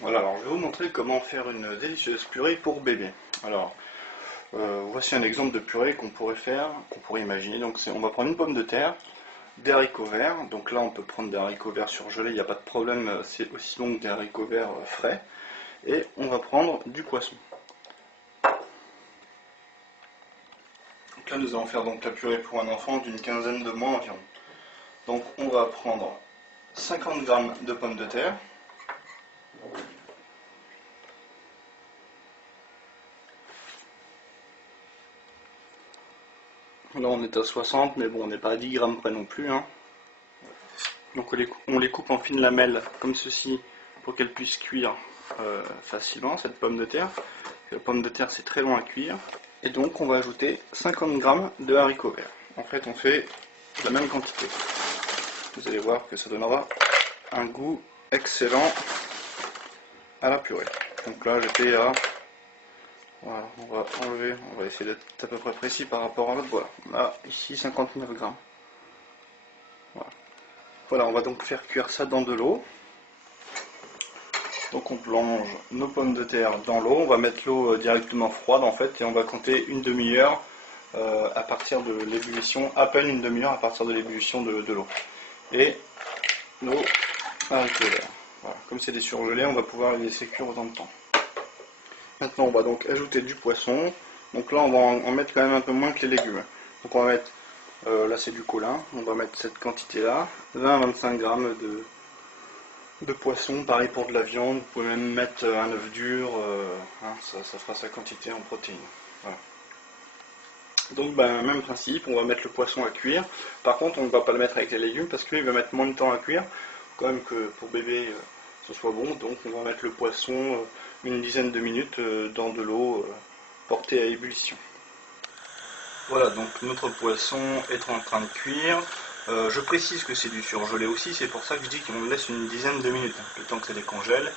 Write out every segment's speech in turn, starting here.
Voilà, alors je vais vous montrer comment faire une délicieuse purée pour bébé. Alors, voici un exemple de purée qu'on pourrait faire, qu'on pourrait imaginer. Donc on va prendre une pomme de terre, des haricots verts. Donc là on peut prendre des haricots verts surgelés, il n'y a pas de problème, c'est aussi bon que des haricots verts frais. Et on va prendre du poisson. Donc là nous allons faire donc la purée pour un enfant d'une quinzaine de mois environ. Donc on va prendre 50 g de pommes de terre. Là on est à 60, mais bon on n'est pas à 10 grammes près non plus. Hein. Donc on les coupe en fines lamelles comme ceci pour qu'elles puissent cuire facilement cette pomme de terre. La pomme de terre c'est très long à cuire. Et donc on va ajouter 50 g de haricots verts. En fait on fait la même quantité. Vous allez voir que ça donnera un goût excellent à la purée. Donc là j'étais à... Voilà, on va enlever, on va essayer d'être à peu près précis par rapport à l'autre. Voilà, là, ici 59 grammes. Voilà, on va donc faire cuire ça dans de l'eau. Donc on plonge nos pommes de terre dans l'eau, on va mettre l'eau directement froide en fait, et on va compter une demi-heure à partir de l'ébullition, à peine une demi-heure à partir de l'ébullition de l'eau. Et nos haricots verts. Voilà, comme c'est des surgelés, on va pouvoir les laisser cuire autant de temps. Maintenant on va donc ajouter du poisson. Donc là on va en mettre quand même un peu moins que les légumes. Donc on va mettre, là c'est du colin, on va mettre cette quantité là, 20-25 grammes de poisson, pareil pour de la viande, vous pouvez même mettre un œuf dur, hein, ça fera sa quantité en protéines. Voilà. Donc même principe, on va mettre le poisson à cuire. Par contre on ne va pas le mettre avec les légumes parce qu'il va mettre moins de temps à cuire, quand même que pour bébé ce soit bon. Donc on va mettre le poisson une dizaine de minutes dans de l'eau portée à ébullition. Voilà, donc notre poisson est en train de cuire. Je précise que c'est du surgelé aussi, c'est pour ça que je dis qu'on le laisse une dizaine de minutes, le temps que ça décongèle,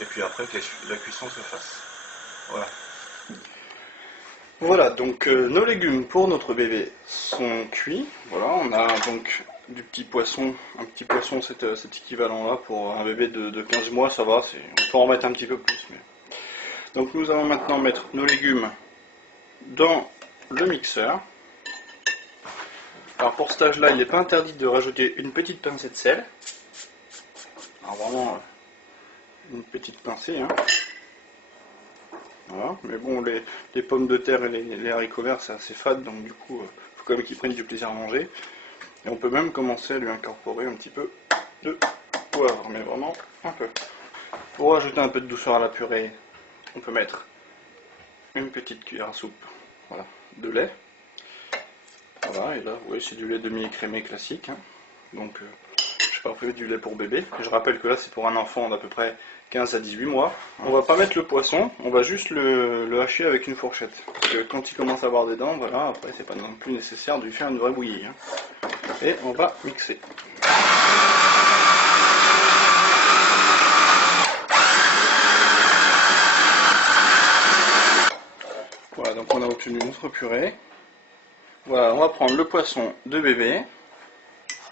et puis après que la cuisson se fasse. Voilà. Voilà, donc nos légumes pour notre bébé sont cuits. Voilà, on a donc du petit poisson. Un petit poisson, cet équivalent-là pour un bébé de 15 mois, ça va, on peut en mettre un petit peu plus. Mais... Donc nous allons maintenant mettre nos légumes dans le mixeur. Alors pour cet âge-là, il n'est pas interdit de rajouter une petite pincée de sel. Alors vraiment une petite pincée. Hein. Voilà. Mais bon, les pommes de terre et les haricots verts, c'est assez fade, donc du coup, il faut quand même qu'ils prennent du plaisir à manger. Et on peut même commencer à lui incorporer un petit peu de poivre, mais vraiment un peu. Pour ajouter un peu de douceur à la purée, on peut mettre une petite cuillère à soupe, voilà, de lait. Voilà, et là, vous voyez, c'est du lait demi-écrémé classique. Hein. Donc, je n'ai pas prévu du lait pour bébé. Je rappelle que là, c'est pour un enfant d'à peu près 15 à 18 mois. On va pas mettre le poisson, on va juste le hacher avec une fourchette. Parce que quand il commence à avoir des dents, voilà, après, c'est pas non plus nécessaire de lui faire une vraie bouillie. Hein. Et on va mixer. Voilà, donc on a obtenu notre purée. Voilà, on va prendre le poisson de bébé.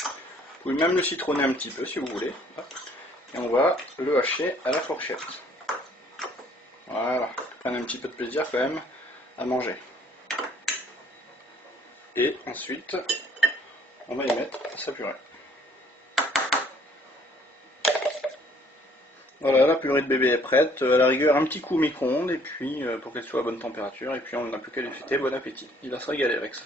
Vous pouvez même le citronner un petit peu si vous voulez. Et on va le hacher à la fourchette. Voilà, prenez un petit peu de plaisir quand même à manger. Et ensuite, on va y mettre sa purée. Voilà, la purée de bébé est prête. À la rigueur, un petit coup au micro-ondes et puis pour qu'elle soit à bonne température. Et puis on n'a plus qu'à les fêter. Bon appétit. Il va se régaler avec ça.